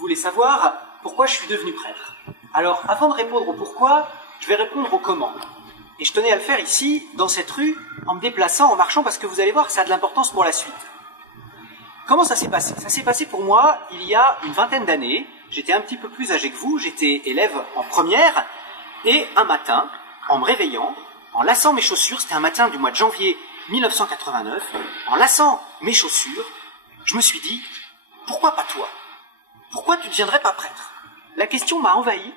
voulez savoir pourquoi je suis devenu prêtre. Alors, avant de répondre au pourquoi, je vais répondre au comment. Et je tenais à le faire ici, dans cette rue, en me déplaçant, en marchant, parce que vous allez voir, ça a de l'importance pour la suite. Comment ça s'est passé? Ça s'est passé pour moi il y a une vingtaine d'années. J'étais un petit peu plus âgé que vous, j'étais élève en première, et un matin, en me réveillant, en lassant mes chaussures, c'était un matin du mois de janvier 1989, en lassant mes chaussures, je me suis dit, pourquoi pas toi? Pourquoi tu ne deviendrais pas prêtre? La question m'a envahi,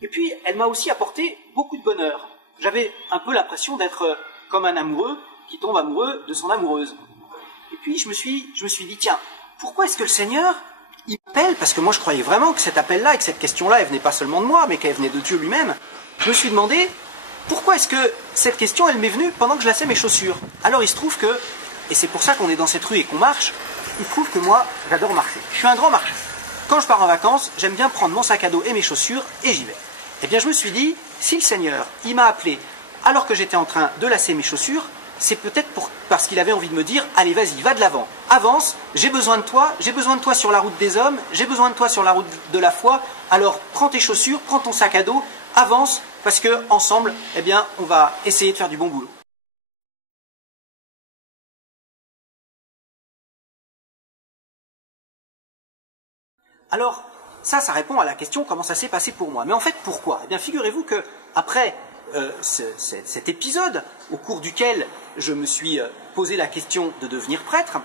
et puis elle m'a aussi apporté beaucoup de bonheur. J'avais un peu l'impression d'être comme un amoureux qui tombe amoureux de son amoureuse. Et puis je me suis dit, tiens, pourquoi est-ce que le Seigneur, il m'appelle? Parce que moi je croyais vraiment que cet appel-là et que cette question-là, elle venait pas seulement de moi, mais qu'elle venait de Dieu lui-même. Je me suis demandé, pourquoi est-ce que cette question, elle m'est venue pendant que je lassais mes chaussures? Alors il se trouve que, et c'est pour ça qu'on est dans cette rue et qu'on marche, il se trouve que moi, j'adore marcher. Je suis un grand marcheur. Quand je pars en vacances, j'aime bien prendre mon sac à dos et mes chaussures, et j'y vais. Eh bien je me suis dit, si le Seigneur, il m'a appelé alors que j'étais en train de lasser mes chaussures, c'est peut-être parce qu'il avait envie de me dire, allez vas-y, va de l'avant, avance, j'ai besoin de toi sur la route des hommes, j'ai besoin de toi sur la route de la foi, alors prends tes chaussures, prends ton sac à dos, avance, parce que ensemble, eh bien, on va essayer de faire du bon boulot. Alors, ça répond à la question comment ça s'est passé pour moi. Mais en fait, pourquoi? Eh bien, figurez-vous que après cet épisode, au cours duquel je me suis posé la question de devenir prêtre,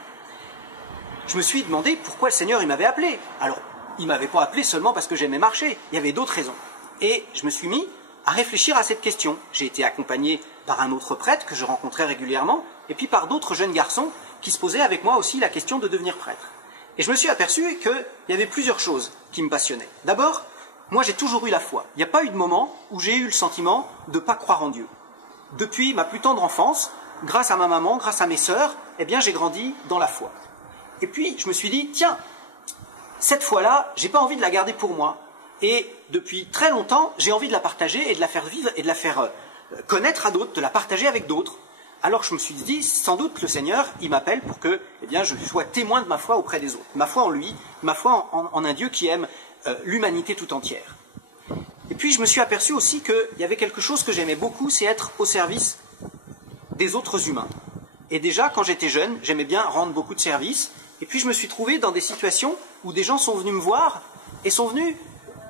je me suis demandé pourquoi le Seigneur il m'avait appelé. Alors, il ne m'avait pas appelé seulement parce que j'aimais marcher, il y avait d'autres raisons. Et je me suis mis à réfléchir à cette question. J'ai été accompagné par un autre prêtre que je rencontrais régulièrement, et puis par d'autres jeunes garçons qui se posaient avec moi aussi la question de devenir prêtre. Et je me suis aperçu qu'il y avait plusieurs choses qui me passionnaient. D'abord, moi j'ai toujours eu la foi. Il n'y a pas eu de moment où j'ai eu le sentiment de ne pas croire en Dieu. Depuis ma plus tendre enfance, grâce à ma maman, grâce à mes sœurs, eh bien j'ai grandi dans la foi. Et puis je me suis dit, tiens, cette foi-là, j'ai pas envie de la garder pour moi. Et depuis très longtemps, j'ai envie de la partager et de la faire vivre et de la faire connaître à d'autres, de la partager avec d'autres. Alors je me suis dit, sans doute le Seigneur, il m'appelle pour que eh bien, je sois témoin de ma foi auprès des autres. Ma foi en lui, ma foi en un Dieu qui aime l'humanité tout entière. Et puis je me suis aperçu aussi qu'il y avait quelque chose que j'aimais beaucoup, c'est être au service des autres humains. Et déjà, quand j'étais jeune, j'aimais bien rendre beaucoup de services. Et puis je me suis trouvé dans des situations où des gens sont venus me voir et sont venus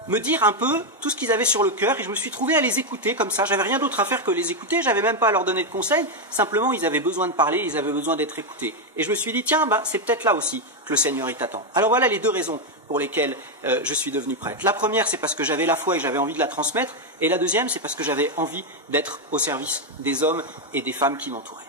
me dire un peu tout ce qu'ils avaient sur le cœur, et je me suis trouvé à les écouter comme ça. J'avais rien d'autre à faire que les écouter, j'avais même pas à leur donner de conseils, simplement ils avaient besoin de parler, ils avaient besoin d'être écoutés. Et je me suis dit, tiens, c'est peut-être là aussi que le Seigneur il t'attend. Alors voilà les deux raisons pour lesquelles je suis devenu prêtre. La première, c'est parce que j'avais la foi et j'avais envie de la transmettre, et la deuxième, c'est parce que j'avais envie d'être au service des hommes et des femmes qui m'entouraient.